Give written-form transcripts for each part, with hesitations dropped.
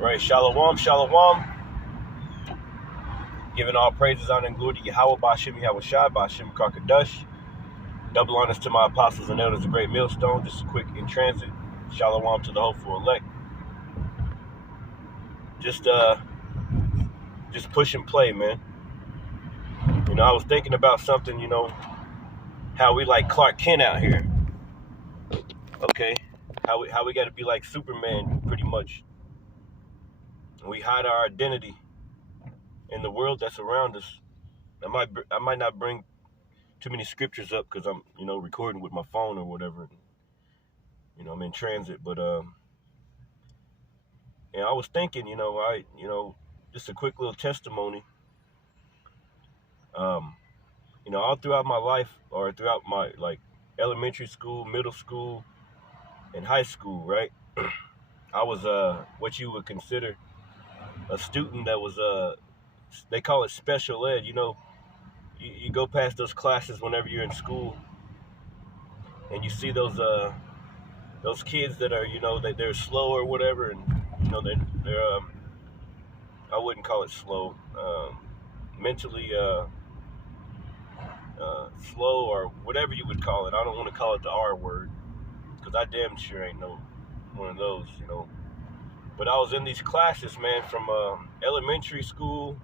All right, shalom, shalom. Giving all praises, honor, and glory to Yahweh, Ba'ashem Yahweh Shai, Ba'ashem Karkadash. Double honors to my apostles and elders, a great millstone. Just a quick in transit. Shalom to the hopeful elect. Just push and play, man. I was thinking about something, how we like Clark Kent out here. Okay? How we got to be like Superman, pretty much. We hide our identity in the world that's around us. I might not bring too many scriptures up because I'm, recording with my phone or whatever. I'm in transit, but I was thinking, just a quick little testimony. All throughout my life, or throughout my elementary school, middle school, and high school, right? I was what you would consider a student that was they call it special ed. You go past those classes whenever you're in school, and you see those kids that are they're slow or whatever, and they're I wouldn't call it slow, mentally slow or whatever you would call it. I don't want to call it the R word because I damn sure ain't no one of those, But I was in these classes, man, from elementary school,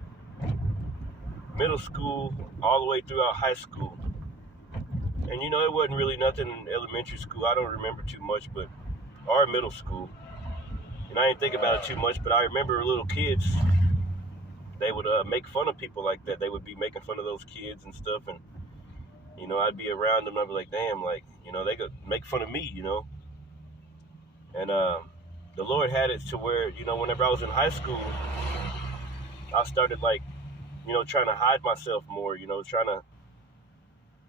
middle school, all the way throughout high school. And it wasn't really nothing in elementary school. I don't remember too much, but or middle school. And I didn't think about it too much, but I remember little kids, they would make fun of people like that. They would be making fun of those kids and stuff, and I'd be around them and I'd be like, damn, they could make fun of me, And the Lord had it to where, whenever I was in high school, I started trying to hide myself more, trying to,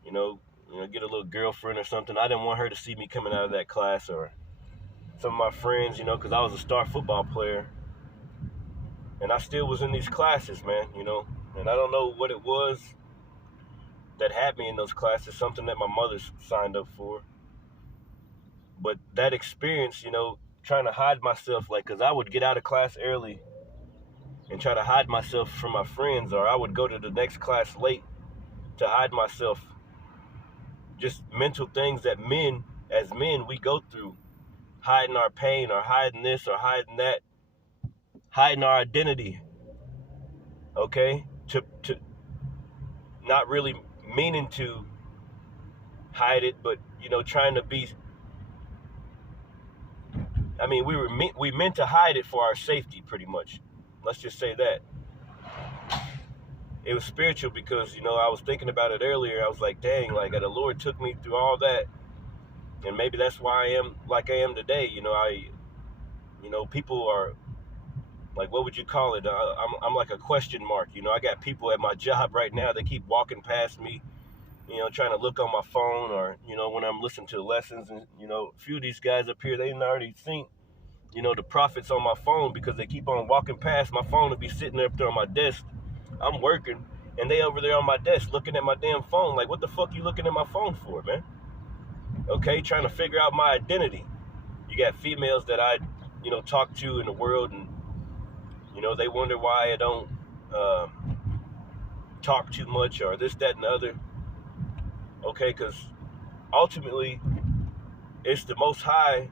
get a little girlfriend or something. I didn't want her to see me coming out of that class, or some of my friends, because I was a star football player. And I still was in these classes, man, and I don't know what it was that had me in those classes, something that my mother signed up for. But that experience, trying to hide myself, because I would get out of class early and try to hide myself from my friends, or I would go to the next class late to hide myself. Just mental things that as men, we go through, hiding our pain or hiding this or hiding that, hiding our identity, okay? To not really meaning to hide it, but, trying to be, we meant to hide it for our safety, pretty much. Let's just say that. It was spiritual because, I was thinking about it earlier. I was like, dang, the Lord took me through all that. And maybe that's why I am like I am today. People are like, what would you call it? I'm like a question mark. I got people at my job right now that keep walking past me, trying to look on my phone, or, when I'm listening to lessons. And, a few of these guys up here, they already seen, the prophets on my phone, because they keep on walking past. My phone will be sitting up there on my desk. I'm working, and they over there on my desk looking at my damn phone. Like, what the fuck you looking at my phone for, man? Okay, trying to figure out my identity. You got females that I, talk to in the world, and, they wonder why I don't talk too much, or this, that, and the other. Okay, because ultimately, it's the Most High,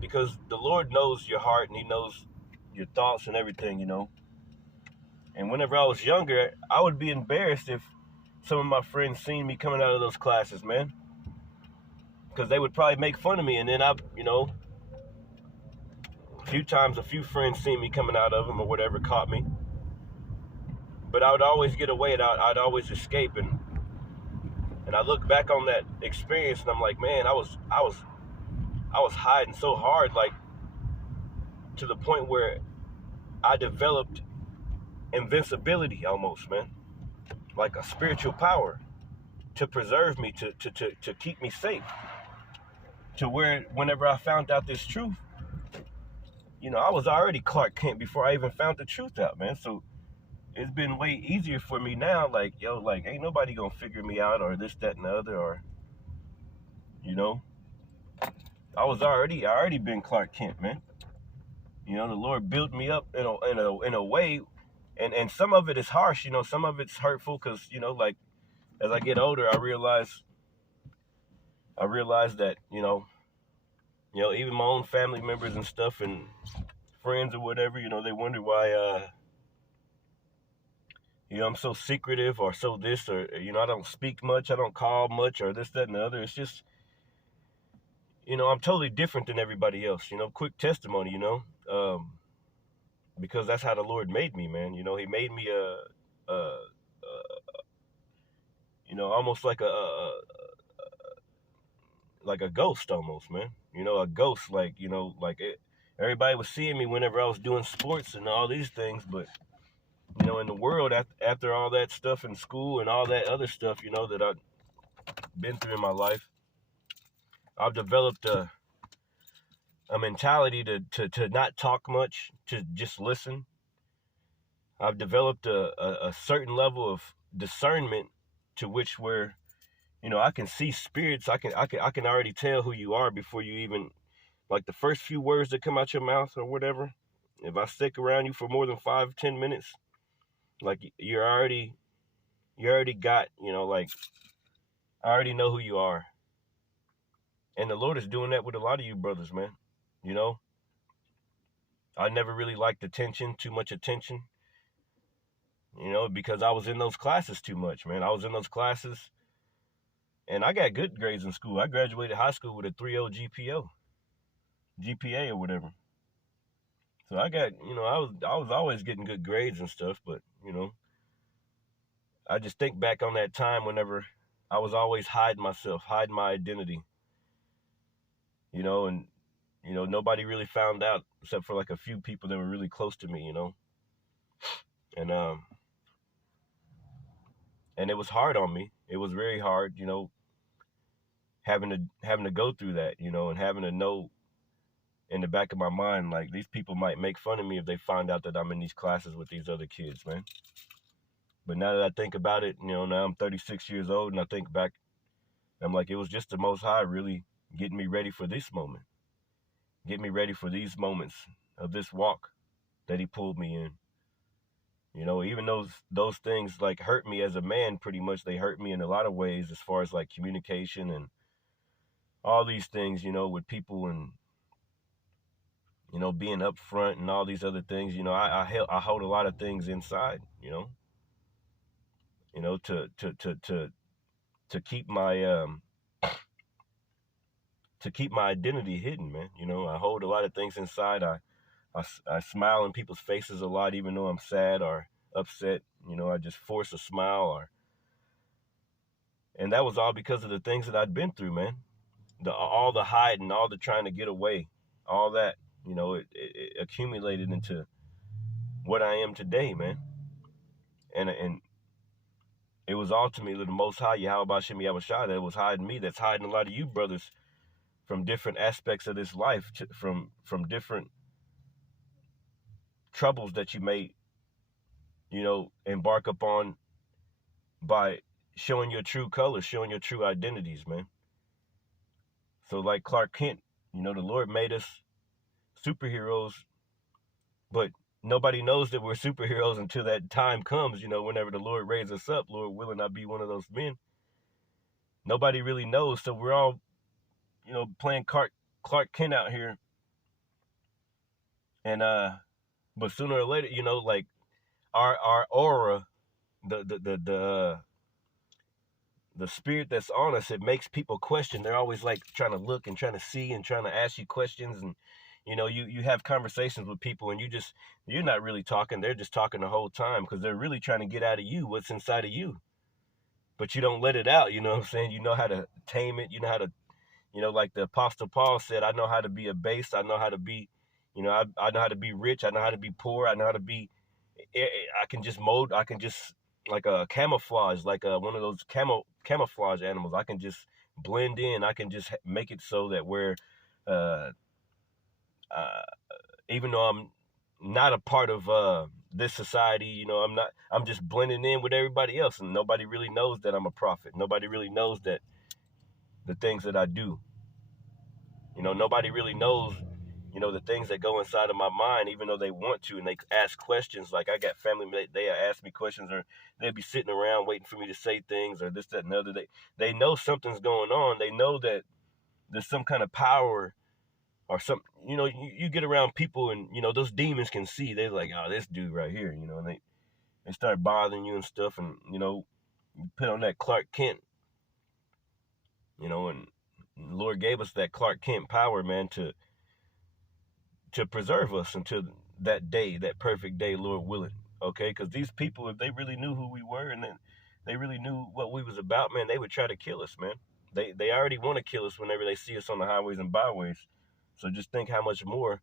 because the Lord knows your heart, and He knows your thoughts and everything, And whenever I was younger, I would be embarrassed if some of my friends seen me coming out of those classes, man. Because they would probably make fun of me, and then a few times, a few friends seen me coming out of them or whatever, caught me. But I would always get away, and I'd always escape. And I look back on that experience, and I'm like, man, I was hiding so hard, to the point where I developed invincibility almost, man, like a spiritual power to preserve me, to keep me safe, to where whenever I found out this truth, I was already Clark Kent before I even found the truth out, man. So it's been way easier for me now, ain't nobody gonna figure me out, or this, that, and the other, or I already been Clark Kent, man. You know, the Lord built me up in a way, and some of it is harsh. You know, some of it's hurtful because like as I get older, I realize that even my own family members and stuff and friends or whatever, they wonder why I'm so secretive or so this or I don't speak much, I don't call much or this, that, and the other. It's just I'm totally different than everybody else. Quick testimony. Because that's how the Lord made me, man. He made me a almost like a ghost almost, man. A ghost, like everybody was seeing me whenever I was doing sports and all these things, but in the world after all that stuff in school and all that other stuff, that I've been through in my life, I've developed a mentality to not talk much, to just listen. I've developed a certain level of discernment to which where I can see spirits. I can already tell who you are before you even like the first few words that come out your mouth or whatever. If I stick around you for more than 5-10 minutes, like you already got like I already know who you are. And the Lord is doing that with a lot of you brothers, man. I never really liked attention, too much attention. Because I was in those classes too much, man. I was in those classes and I got good grades in school. I graduated high school with a 3.0 GPA or whatever. So I got, I was always getting good grades and stuff, but, I just think back on that time whenever I was always hiding myself, hiding my identity, and, nobody really found out except for like a few people that were really close to me, and, and it was hard on me. It was very hard, having to go through that, and having to know in the back of my mind, like these people might make fun of me if they find out that I'm in these classes with these other kids, man. But now that I think about it, now I'm 36 years old and I think back, I'm like, it was just the Most High really getting me ready for this moment, getting me ready for these moments of this walk that he pulled me in. Even those things like hurt me as a man, pretty much they hurt me in a lot of ways as far as like communication and all these things, with people and being upfront and all these other things. I hold a lot of things inside, to keep my identity hidden, man. I hold a lot of things inside. I smile in people's faces a lot, even though I'm sad or upset. I just force a smile, and that was all because of the things that I'd been through, man. All the hiding, all the trying to get away, all that. It accumulated into what I am today, man. And it was ultimately the Most High, Yahweh Bashem Yahushua, that was hiding me, that's hiding a lot of you brothers from different aspects of this life, from different troubles that you may, embark upon by showing your true colors, showing your true identities, man. So like Clark Kent, the Lord made us superheroes, but nobody knows that we're superheroes until that time comes, whenever the Lord raises us up. Lord willing, I be one of those men. Nobody really knows, so we're all, playing Clark Kent out here. And but sooner or later, like our aura, the spirit that's on us, it makes people question. They're always like trying to look and trying to see and trying to ask you questions, and you have conversations with people and you're not really talking. They're just talking the whole time because they're really trying to get out of you what's inside of you, but you don't let it out. You know what I'm saying? You know how to tame it. You know how to, like the Apostle Paul said, I know how to be abased. I know how to be, I know how to be rich. I know how to be poor. I know how to be, I can just mold. I can just like a camouflage, like one of those camouflage animals. I can just blend in. I can just make it so that where, even though I'm not a part of this society, I'm just blending in with everybody else, and nobody really knows that I'm a prophet. Nobody really knows that the things that I do. You know, nobody really knows, you know, the things that go inside of my mind, even though they want to, and they ask questions. Like I got family, they ask me questions, or they'll be sitting around waiting for me to say things, or this, that, and the other. They know something's going on. They know that there's some kind of power or some, you know, you get around people and, you know, those demons can see. They're like, oh, this dude right here, you know, and they start bothering you and stuff. And, you know, you put on that Clark Kent, you know, and the Lord gave us that Clark Kent power, man, to preserve us until that day, that perfect day, Lord willing. Okay, because these people, if they really knew who we were and then they really knew what we was about, man, they would try to kill us, man. They already want to kill us whenever they see us on the highways and byways. So just think how much more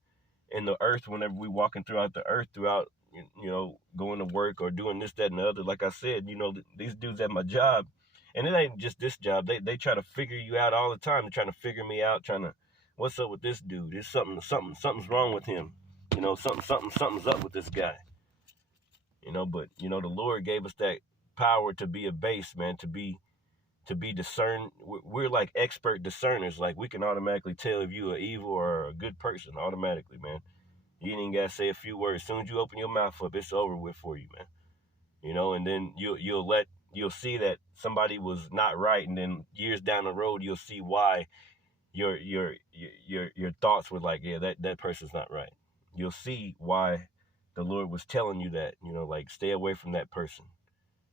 in the earth whenever we walking throughout the earth, throughout, you know, going to work or doing this, that, and the other. Like I said, you know, these dudes at my job, and it ain't just this job. They try to figure you out all the time. They're trying to figure me out, trying to, what's up with this dude? There's something's wrong with him. You know, something's up with this guy. You know, but you know, the Lord gave us that power to be a base, man, to be discerned. We're like expert discerners. Like we can automatically tell if you are evil or a good person automatically, man. You ain't even gotta say a few words. As soon as you open your mouth up, it's over with for you, man. You know, and then you'll see that somebody was not right, and then years down the road you'll see why your thoughts were like, yeah, that person's not right. You'll see why the Lord was telling you that, you know, like stay away from that person,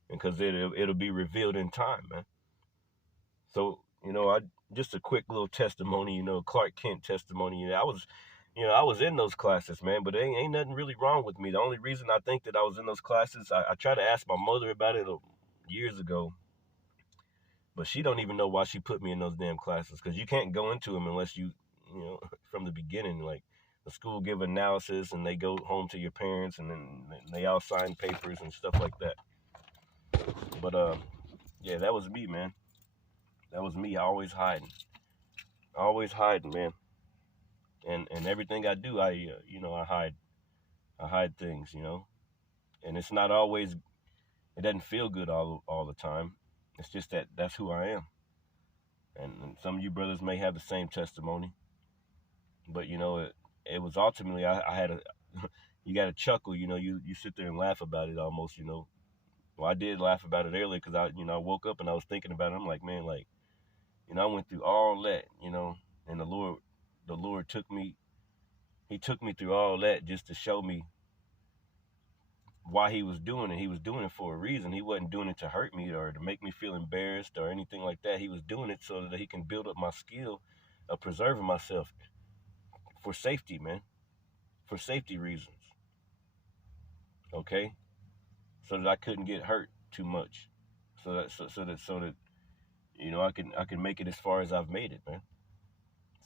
because it'll be revealed in time, man. So, you know, just a quick little testimony, you know, Clark Kent testimony. I was in those classes, man, but ain't nothing really wrong with me. The only reason I think that I was in those classes, I tried to ask my mother about it years ago, but she don't even know why she put me in those damn classes, because you can't go into them unless you know, from the beginning, like the school give analysis and they go home to your parents and then they all sign papers and stuff like that. But yeah, that was me, man. That was me, always hiding, man. And everything I do, you know, I hide things, you know, and it's not always, it doesn't feel good all the time. It's just that's who I am. And some of you brothers may have the same testimony, but you know, it was ultimately, I had you got to chuckle, you know, you sit there and laugh about it almost, you know. Well, I did laugh about it earlier because I woke up and I was thinking about it. I'm like, man, like, you know, I went through all that, you know, and the Lord took me through all that just to show me why he was doing it. He was doing it for a reason. He wasn't doing it to hurt me or to make me feel embarrassed or anything like that. He was doing it so that he can build up my skill of preserving myself for safety, man, for safety reasons. Okay, so that I couldn't get hurt too much, so that you know, I can make it as far as I've made it, man.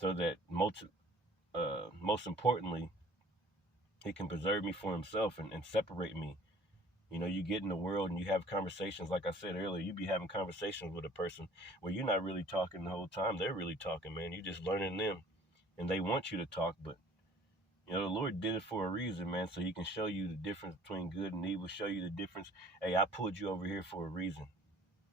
So that most importantly, he can preserve me for himself and separate me. You know, you get in the world and you have conversations, like I said earlier, you be having conversations with a person where you're not really talking the whole time. They're really talking, man. You're just learning them and they want you to talk. But, you know, the Lord did it for a reason, man, so he can show you the difference between good and evil, show you the difference. Hey, I pulled you over here for a reason.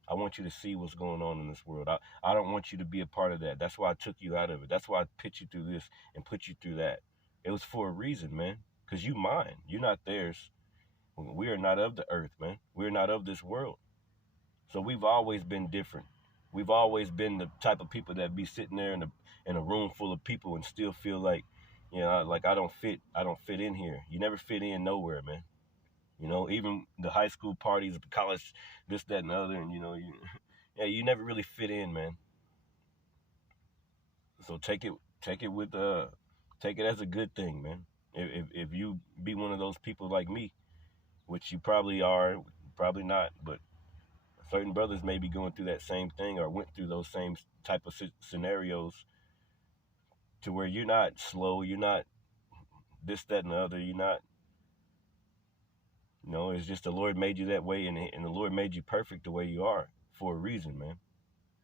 I want you to see what's going on in this world. I don't want you to be a part of that. That's why I took you out of it. That's why I put you through this and put you through that. It was for a reason, man, because you mine. You're not theirs. We are not of the earth, man. We're not of this world. So we've always been different. We've always been the type of people that be sitting there in a room full of people and still feel like, you know, like I don't fit in here. You never fit in nowhere, man. You know, even the high school parties, the college, this, that, and the other, and you know, you never really fit in, man. So take it as a good thing, man. If you be one of those people like me, which you probably are, probably not, but certain brothers may be going through that same thing or went through those same type of scenarios, to where you're not slow, you're not this, that, and the other, you're not, you know, it's just the Lord made you that way, and the Lord made you perfect the way you are for a reason, man.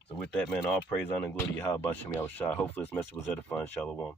So with that, man, all praise, honor, and glory to Yahweh Bashem Yahushua. Hopefully this message was edifying. Shalom.